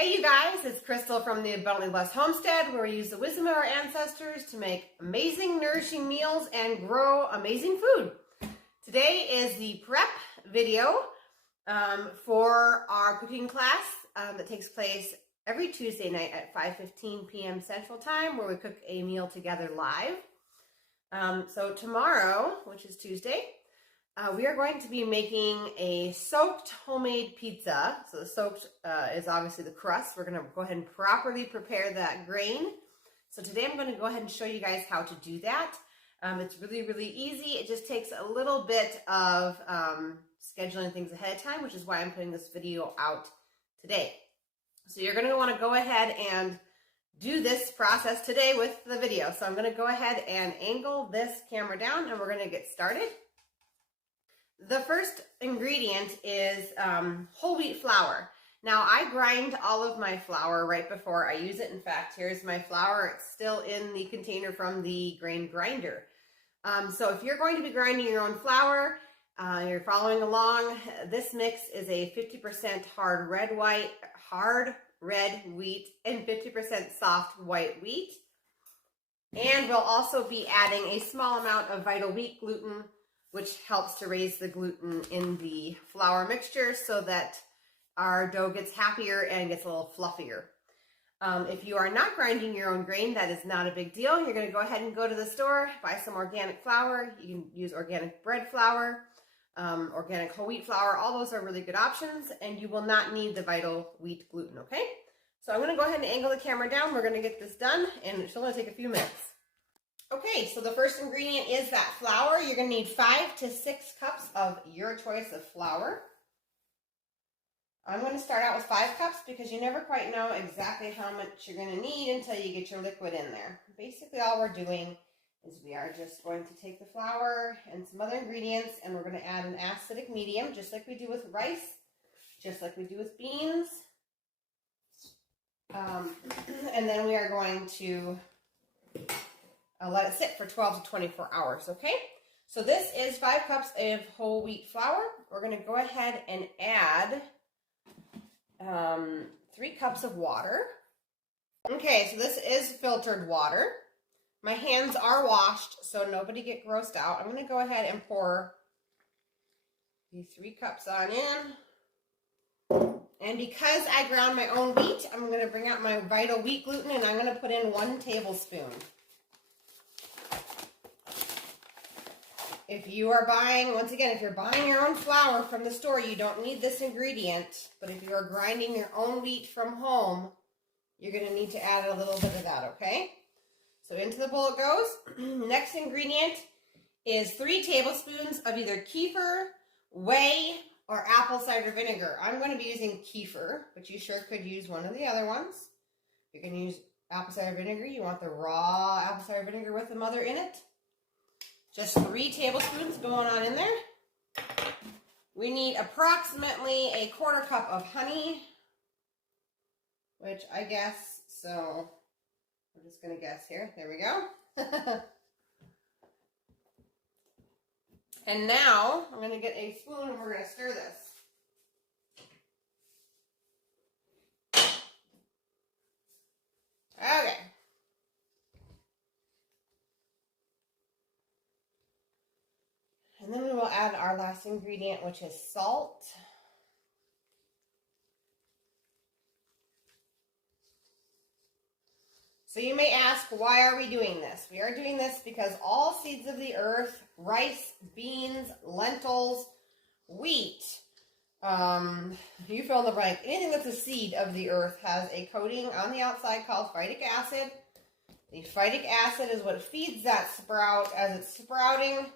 Hey you guys, it's Crystal from the Abundantly Blessed Homestead, where we use the wisdom of our ancestors to make amazing, nourishing meals and grow amazing food. Today is the prep video for our cooking class that takes place every Tuesday night at 5:15 p.m. Central Time, where we cook a meal together live. So tomorrow, which is Tuesday, we are going to be making a soaked homemade pizza. So the soaked is obviously the crust. We're going to go ahead and properly prepare that grain. So today I'm going to go ahead and show you guys how to do that. It's really, really easy. It just takes a little bit of scheduling things ahead of time, which is why I'm putting this video out today. So you're going to want to go ahead and do this process today with the video. So I'm going to go ahead and angle this camera down and we're going to get started. The first ingredient is whole wheat flour. Now I grind all of my flour right before I use it. In fact, here's my flour. It's still in the container from the grain grinder. So if you're going to be grinding your own flour, you're following along, this mix is a 50% hard red wheat and 50% soft white wheat. And we'll also be adding a small amount of Vital Wheat gluten, which helps to raise the gluten in the flour mixture so that our dough gets happier and gets a little fluffier. If you are not grinding your own grain, that is not a big deal. You're going to go ahead and go to the store, buy some organic flour. You can use organic bread flour, organic whole wheat flour. All those are really good options, and you will not need the Vital Wheat gluten, okay? So I'm going to go ahead and angle the camera down. We're going to get this done, and it's only going to take a few minutes. Okay, so the first ingredient is that flour. You're going to need 5 to 6 cups of your choice of flour. I'm going to start out with 5 cups because you never quite know exactly how much you're going to need until you get your liquid in there. Basically, all we're doing is we are just going to take the flour and some other ingredients and we're going to add an acidic medium, just like we do with rice, just like we do with beans. And then we are going to let it sit for 12 to 24 hours, okay? So this is 5 cups of whole wheat flour. We're going to go ahead and add 3 cups of water. Okay, so this is filtered water. My hands are washed, so nobody get grossed out. I'm going to go ahead and pour these 3 cups on in. And because I ground my own wheat, I'm going to bring out my Vital Wheat gluten and I'm going to put in 1 tablespoon. If you are buying, once again, if you're buying your own flour from the store, you don't need this ingredient. But if you are grinding your own wheat from home, you're going to need to add a little bit of that, okay? So into the bowl it goes. Next ingredient is 3 tablespoons of either kefir, whey, or apple cider vinegar. I'm going to be using kefir, but you sure could use one of the other ones. You can use apple cider vinegar. You want the raw apple cider vinegar with the mother in it. Just 3 tablespoons going on in there. We need approximately a 1/4 cup of honey, which I guess, so I'm just going to guess here. There we go. And now I'm going to get a spoon and we're going to stir this. Okay. And then we will add our last ingredient, which is salt. So you may ask, why are we doing this? We are doing this because all seeds of the earth, rice, beans, lentils, wheat, you fill in the blank, anything that's a seed of the earth has a coating on the outside called phytic acid. The phytic acid is what feeds that sprout as it's sprouting.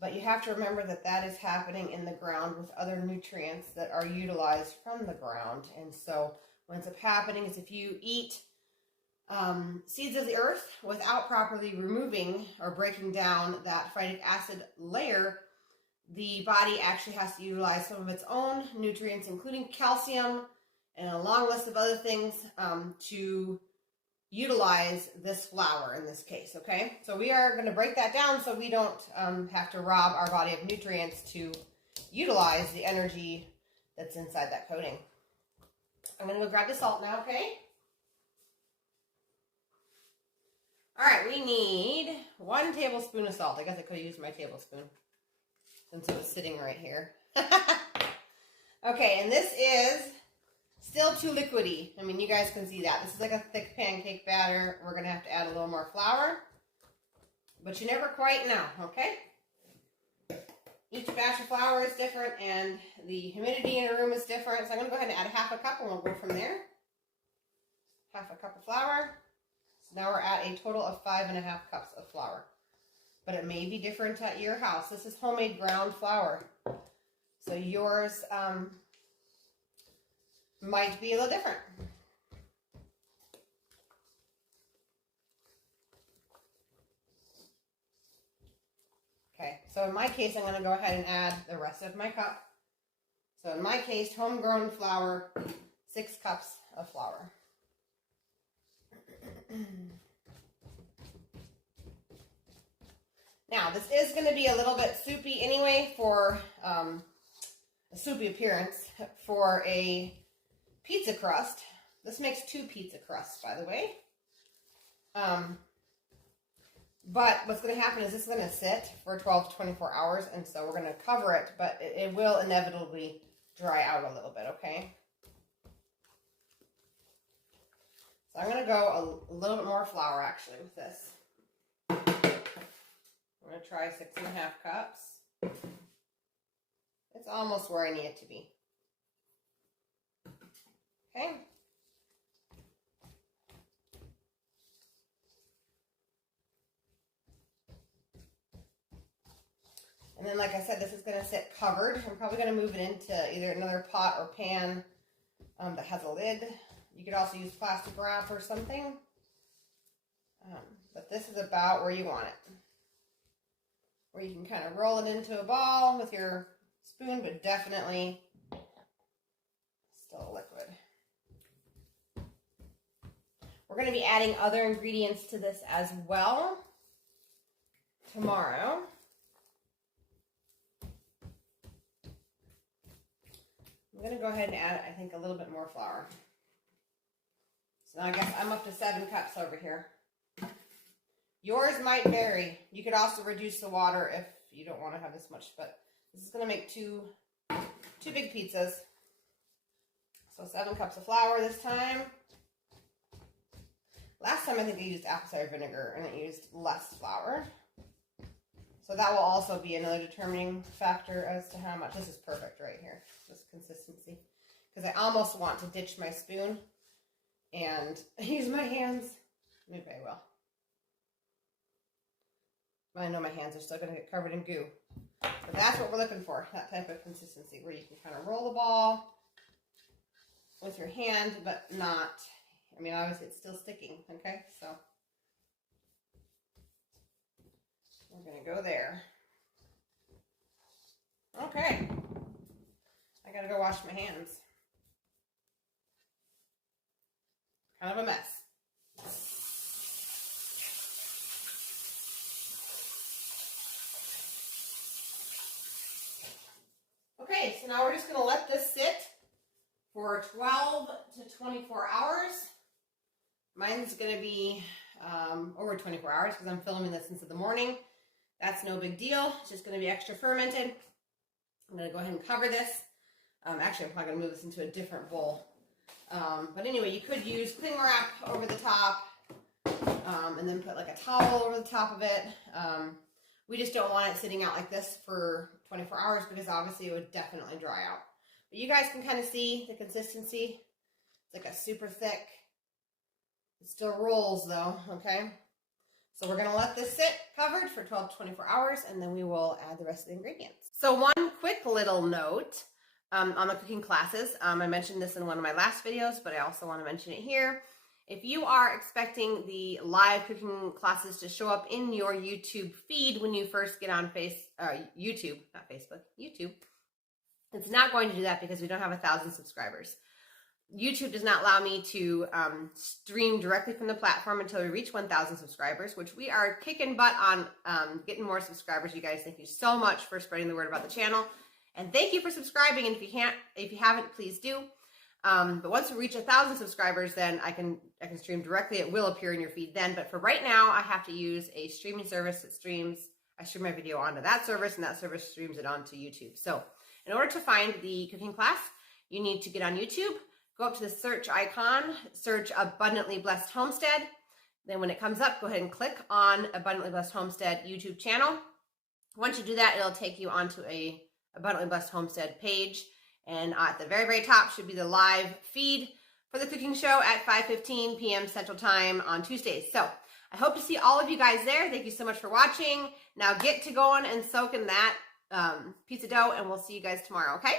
But you have to remember that that is happening in the ground with other nutrients that are utilized from the ground. And so what ends up happening is if you eat seeds of the earth without properly removing or breaking down that phytic acid layer, the body actually has to utilize some of its own nutrients, including calcium and a long list of other things to utilize this flour in this case, okay? So we are going to break that down so we don't have to rob our body of nutrients to utilize the energy that's inside that coating. I'm going to go grab the salt now, okay? All right, we need 1 tablespoon of salt. I guess I could have used my tablespoon since it was sitting right here. Okay, and this is still too liquidy. I mean, you guys can see that. This is like a thick pancake batter. We're going to have to add a little more flour, but you never quite know, okay? Each batch of flour is different, and the humidity in a room is different. So I'm going to go ahead and add a 1/2 cup, and we'll go from there. 1/2 cup of flour. So now we're at a total of 5.5 cups of flour. But it may be different at your house. This is homemade ground flour. So yours might be a little different. Okay, so in my case, I'm going to go ahead and add the rest of my cup. So in my case, homegrown flour, 6 cups of flour. Now, this is going to be a little bit soupy anyway for a soupy appearance for a pizza crust. This makes 2 pizza crusts, by the way. But what's going to happen is this is going to sit for 12 to 24 hours, and so we're going to cover it, but it will inevitably dry out a little bit, okay? So I'm going to go a little bit more flour, actually, with this. I'm going to try 6.5 cups. It's almost where I need it to be. Okay. And then, like I said, this is going to sit covered. I'm probably going to move it into either another pot or pan that has a lid. You could also use plastic wrap or something. But this is about where you want it. Where you can kind of roll it into a ball with your spoon, but definitely still liquid. We're going to be adding other ingredients to this as well tomorrow. I'm going to go ahead and add, I think, a little bit more flour. So now I guess I'm up to 7 cups over here. Yours might vary. You could also reduce the water if you don't want to have this much, but this is going to make two big pizzas. So 7 cups of flour this time. Last time I think I used apple cider vinegar and it used less flour. So that will also be another determining factor as to how much. This is perfect right here, this consistency. Because I almost want to ditch my spoon and use my hands. Maybe I will. I know my hands are still going to get covered in goo. But that's what we're looking for, that type of consistency where you can kind of roll the ball with your hand, but not, I mean, obviously it's still sticking, okay? So we're going to go there. Okay. I got to go wash my hands. Kind of a mess. Okay, so now we're just going to let this sit for 12 to 24 hours. Mine's going to be over 24 hours because I'm filming this into the morning. That's no big deal. It's just going to be extra fermented. I'm going to go ahead and cover this. Actually, I'm probably going to move this into a different bowl. But anyway, you could use cling wrap over the top and then put like a towel over the top of it. We just don't want it sitting out like this for 24 hours because obviously it would definitely dry out. But you guys can kind of see the consistency. It's like a super thick. It still rolls though, okay? So we're going to let this sit covered for 12 to 24 hours and then we will add the rest of the ingredients. So one quick little note on the cooking classes. I mentioned this in one of my last videos, but I also want to mention it here. If you are expecting the live cooking classes to show up in your YouTube feed when you first get on YouTube, not Facebook, YouTube, it's not going to do that because we don't have 1,000 subscribers. YouTube does not allow me to stream directly from the platform until we reach 1,000 subscribers, which we are kicking butt on getting more subscribers. You guys, thank you so much for spreading the word about the channel. And thank you for subscribing. And if you haven't, please do. But once we reach 1,000 subscribers, then I can stream directly. It will appear in your feed then. But for right now, I have to use a streaming service that I stream my video onto that service, and that service streams it onto YouTube. So in order to find the cooking class, you need to get on YouTube, go up to the search icon, search Abundantly Blessed Homestead. Then when it comes up, go ahead and click on Abundantly Blessed Homestead YouTube channel. Once you do that, it'll take you onto a Abundantly Blessed Homestead page. And at the very, very top should be the live feed for the cooking show at 5:15 p.m. Central Time on Tuesdays. So I hope to see all of you guys there. Thank you so much for watching. Now get to going and soaking that pizza dough, and we'll see you guys tomorrow, okay?